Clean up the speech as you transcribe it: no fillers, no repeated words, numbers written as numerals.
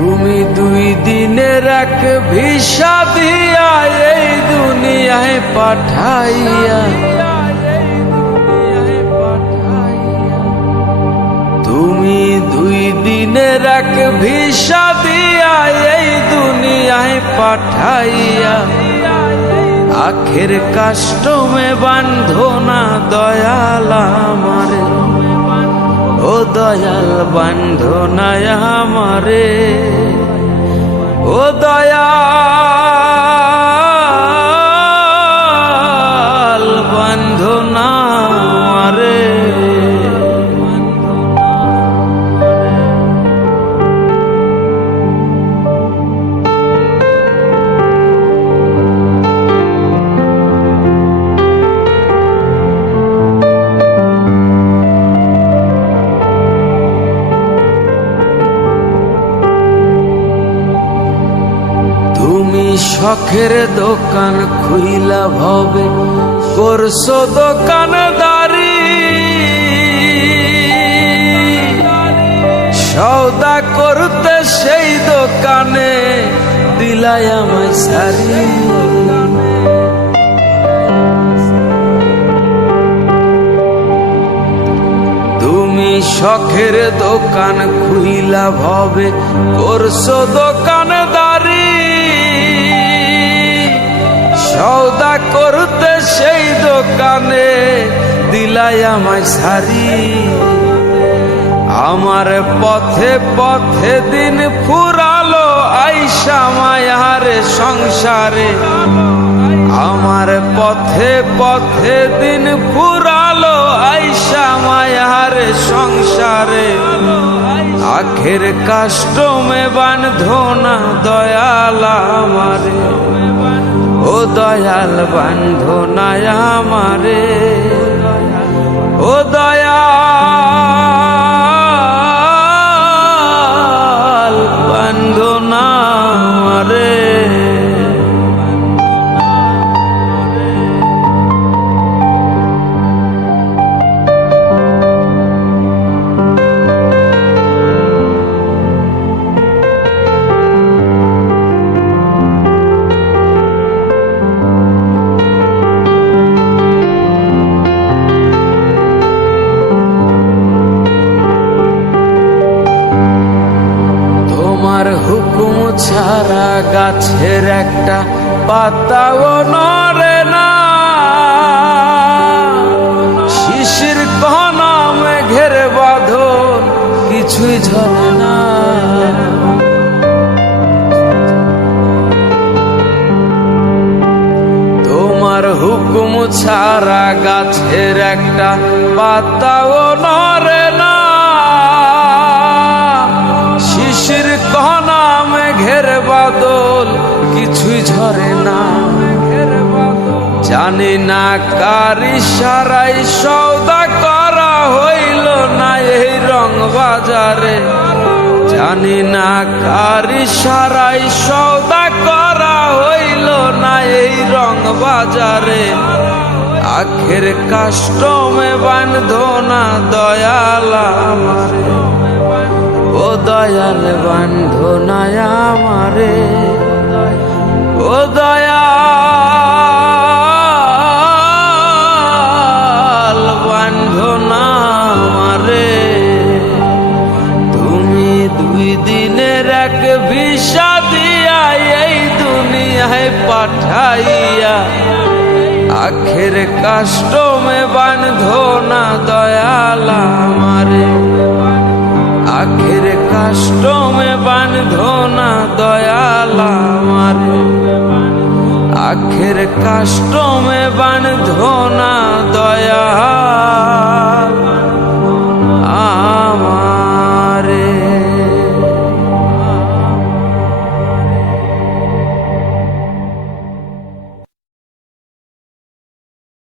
তুমি 2 দিনের এক ভিসা দিয়া এই দুনিয়ায় পাঠাইয়া, তুমি 2 দিনের এক ভিসা দিয়া এই দুনিয়ায় পাঠাইয়া আখের কাষ্টমে বান্ধো না দয়াল আমারে, ও দয়াল বান্ধো না আমারে, ও দয়াল বান্ধো না আমারে। শখের দোকান খুইলা ভবে করছো দোকানদারি, সওদা করতে সেই দোকানে দিলাই আমায় সারি। তুমি শখের দোকান খুইলা ভবে করছো দোকানদারি, সওদা করতে সেই দোকানে দিলাই আমায় সারি। আমার পথে পথে দিন ফুরালো আইসা মায়ার সংসারে, আমার পথে পথে দিন ফুরালো আইসা মায়ার সংসারে। আখের কাষ্টমে বান্ধো না দয়াল আমারে, ও দয়াল বান্ধো না আমারে, ও দয়াল বান্ধো না আমারে। হুকুম ছাড়া গাছের একটা পাতাও নড়ে না, শিশির কণা মেঘের বাঁধন কিছুই ঝরে না। তোমার হুকুম ছাড়া গাছের একটা পাতাও নড়ে না, শিশির কণা মেঘের বাদল কিছুই ঝরে না। জানি না কার ইশারায় সওদা করা হইল না এই রং বাজারে, জানি না কার ইশারায় সওদা করা হইল না এই রং বাজারে। আখের কাষ্টমে বান্ধো না দয়াল আমারে, ও দয়াল বান্ধো না আমারে, ও দয়াল বান্ধো না আমারে। তুমি 2 দিনের এক ভিসা দিয়া এই দুনিয়ায় পাঠাইয়া আখের কাষ্টমে বান্ধো না দয়াল আমারে, আখের কাষ্টমে বান্ধো না দয়াল আমারে, আখের কাষ্টমে বান্ধো না দয়াল।